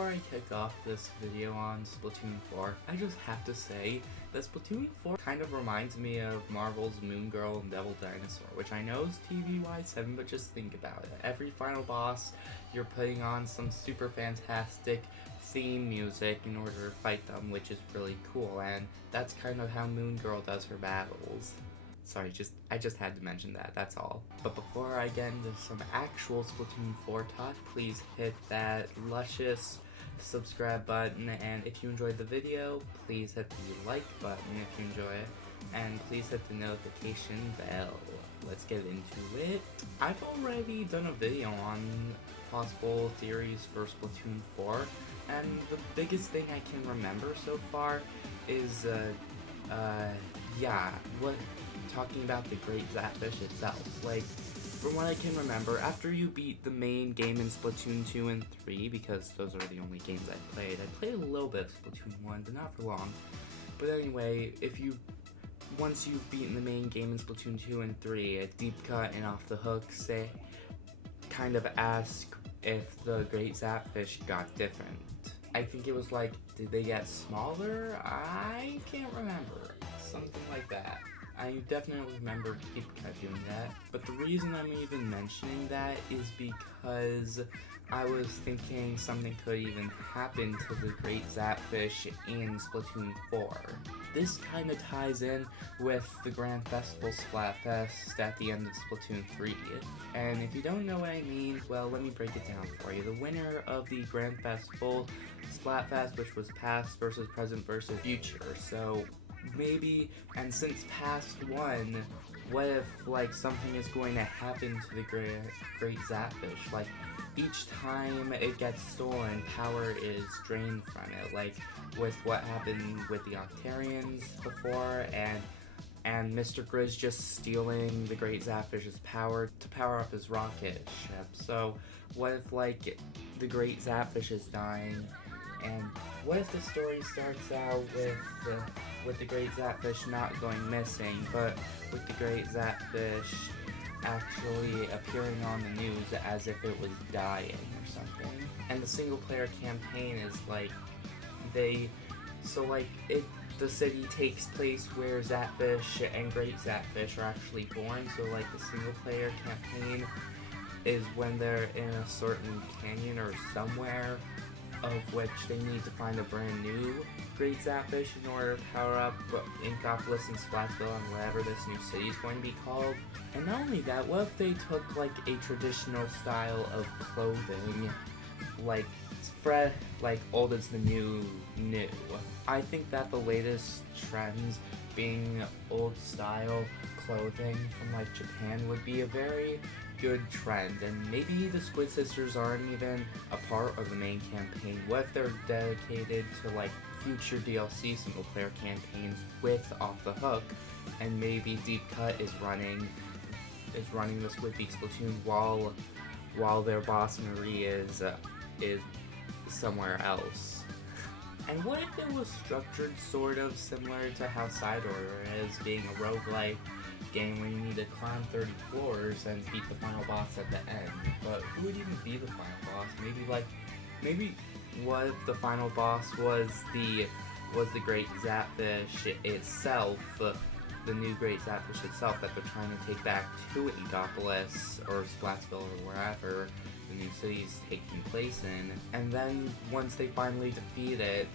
before I kick off this video on Splatoon 4, I just have to say that Splatoon 4 kind of reminds me of Marvel's Moon Girl and Devil Dinosaur, which I know is TVY7, but just think about it. Every final boss, you're putting on some super fantastic theme music in order to fight them, which is really cool, and that's kind of how Moon Girl does her battles. Sorry, I just had to mention that, that's all. But before I get into some actual Splatoon 4 talk, please hit that luscious subscribe button, and if you enjoyed the video, please hit the like button if you enjoy it, and please hit the notification bell. Let's get into it. I've already done a video on possible theories for Splatoon 4, and the biggest thing I can remember so far is, talking about the Great Zapfish itself. Like, from what I can remember, after you beat the main game in Splatoon 2 and 3, because those are the only games I played a little bit of Splatoon 1, but not for long. But anyway, once you've beaten the main game in Splatoon 2 and 3, a deep cut and off the hook, kind of ask if the Great Zapfish got different. I think it was like, did they get smaller? I can't remember. Something like that. I definitely remember Deep Cut doing that, but the reason I'm even mentioning that is because I was thinking something could even happen to the Great Zapfish in Splatoon 4. This kind of ties in with the Grand Festival Splatfest at the end of Splatoon 3, and if you don't know what I mean, well, let me break it down for you. The winner of the Grand Festival Splatfest, which was past versus present versus future, so maybe, and since past won, what if, like, something is going to happen to the Great Zapfish? Like, each time it gets stolen, power is drained from it, like with what happened with the Octarians before, and Mr. Grizz just stealing the Great Zapfish's power to power up his rocket ship. So, what if, like, the Great Zapfish is dying, and what if the story starts out with the Great Zapfish not going missing, but with the Great Zapfish actually appearing on the news as if it was dying or something? And the single player campaign is like, the city takes place where Zapfish and Great Zapfish are actually born, so like the single player campaign is when they're in a certain canyon or somewhere, of which they need to find a brand new Great Zapfish in order to power up Inkopolis and Splatsville and whatever this new city is going to be called. And not only that, what if they took like a traditional style of clothing, like old is the new. I think that the latest trends being old style clothing from like Japan would be a very good trend, and maybe the Squid Sisters aren't even a part of the main campaign. What if they're dedicated to like future DLC single player campaigns with Off the Hook, and maybe Deep Cut is running the Squid Beat Splatoon while their boss Marie is somewhere else. And what if it was structured sort of similar to how Side Order is, being a roguelike game where you need to climb 30 floors and beat the final boss at the end? But who would even be the final boss? Maybe what if the final boss was the Great Zapfish itself, the new Great Zapfish itself that they're trying to take back to Inkopolis or Splatsville or wherever the new city is taking place in, and then once they finally defeat it,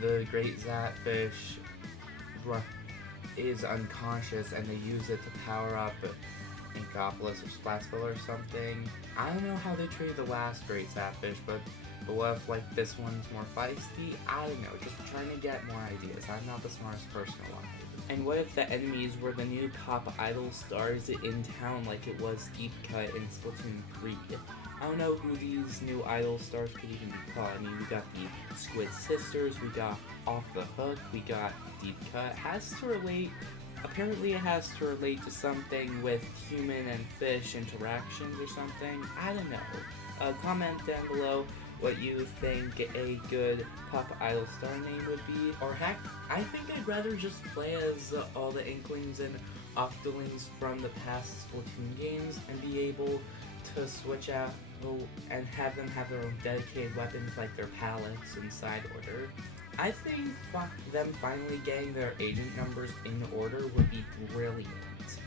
the Great Zapfish is unconscious and they use it to power up Inkopolis or Splatsville or something. I don't know how they treated the last Great Zapfish, but what if like this one's more feisty? I don't know, just trying to get more ideas. I'm not the smartest person alive. And what if the enemies were the new pop idol stars in town like it was Deep Cut in Splatoon 3? I don't know who these new idol stars could even be called. I mean, we got the Squid Sisters, we got Off the Hook, we got Deep Cut. Apparently it has to relate to something with human and fish interactions or something. I don't know. Comment down below what you think a good pop idol star name would be. Or heck, I think I'd rather just play as all the Inklings and Octolings from the past Splatoon games and be able to switch out and have them have their own dedicated weapons like their pallets and side order. I think them finally getting their agent numbers in order would be brilliant.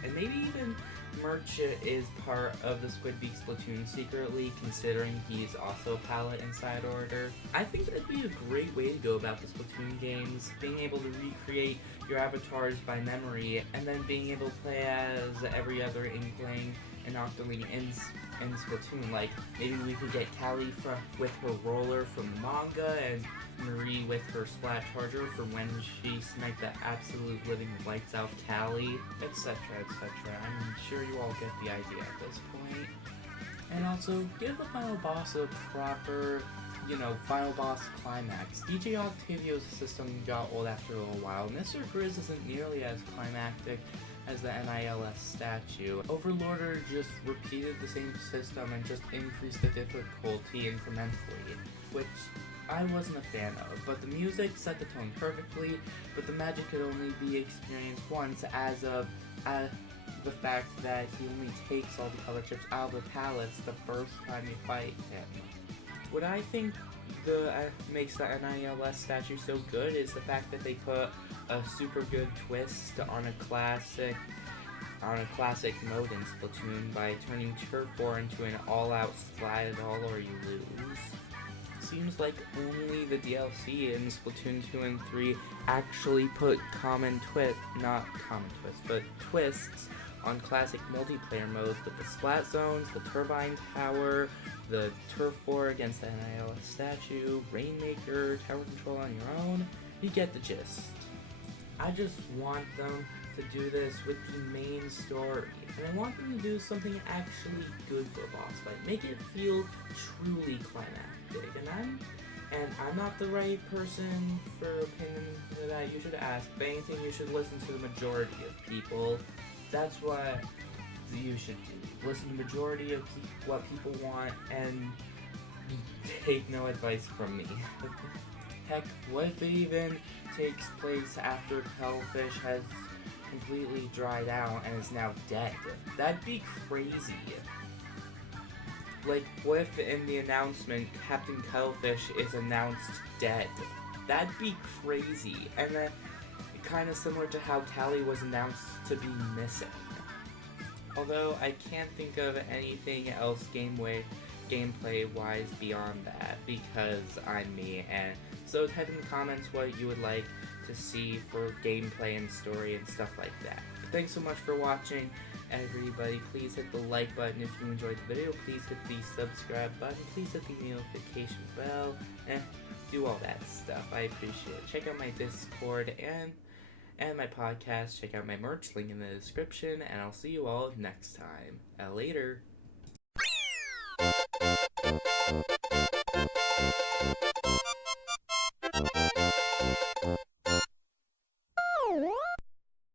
And maybe even Merch is part of the Squidbeak Splatoon secretly, considering he's also a palette in side order. I think that'd be a great way to go about the Splatoon games, being able to recreate your avatars by memory, and then being able to play as every other Inkling and Octoling in Splatoon. Like, maybe we could get Callie with her roller from the manga, and Marie with her splat charger from when she sniped the absolute living lights out Callie, etc., etc. I'm sure you all get the idea at this point. And also, give the final boss a proper, final boss climax. DJ Octavio's system got old after a little while. Mr. Grizz isn't nearly as climactic as the NILS statue. Overlorder just repeated the same system and just increased the difficulty incrementally, which I wasn't a fan of, but the music set the tone perfectly, but the magic could only be experienced once as of the fact that he only takes all the color chips out of the palettes the first time you fight him. What I think makes the NILS statue so good is the fact that they put a super good twist on a classic mode in Splatoon by turning Turf War into an all-out splat it all or you lose. Seems like only the DLC in Splatoon 2 and 3 actually put twists on classic multiplayer modes with the splat zones, the turbine tower, the turf war against the NILS statue, Rainmaker, tower control on your own. You get the gist. I just want them to do this with the main story, and I want them to do something actually good for a boss fight. Make it feel truly climactic. And I'm not the right person for opinion for that. You should ask. If anything, you should listen to the majority of people. That's what you should do. Listen to the majority of what people want and take no advice from me. Heck, what if it even takes place after Hellfish has completely dried out and is now dead? That'd be crazy. Like, what if in the announcement, Captain Cuttlefish is announced dead? That'd be crazy. And then, kind of similar to how Callie was announced to be missing. Although, I can't think of anything else gameplay-wise beyond that, because I'm me, and so type in the comments what you would like to see for gameplay and story and stuff like that. But thanks so much for watching. Everybody, please hit the like button if you enjoyed the video. Please hit the subscribe button. Please hit the notification bell. And do all that stuff. I appreciate it. Check out my Discord and my podcast. Check out my merch, link in the description. And I'll see you all next time. Later.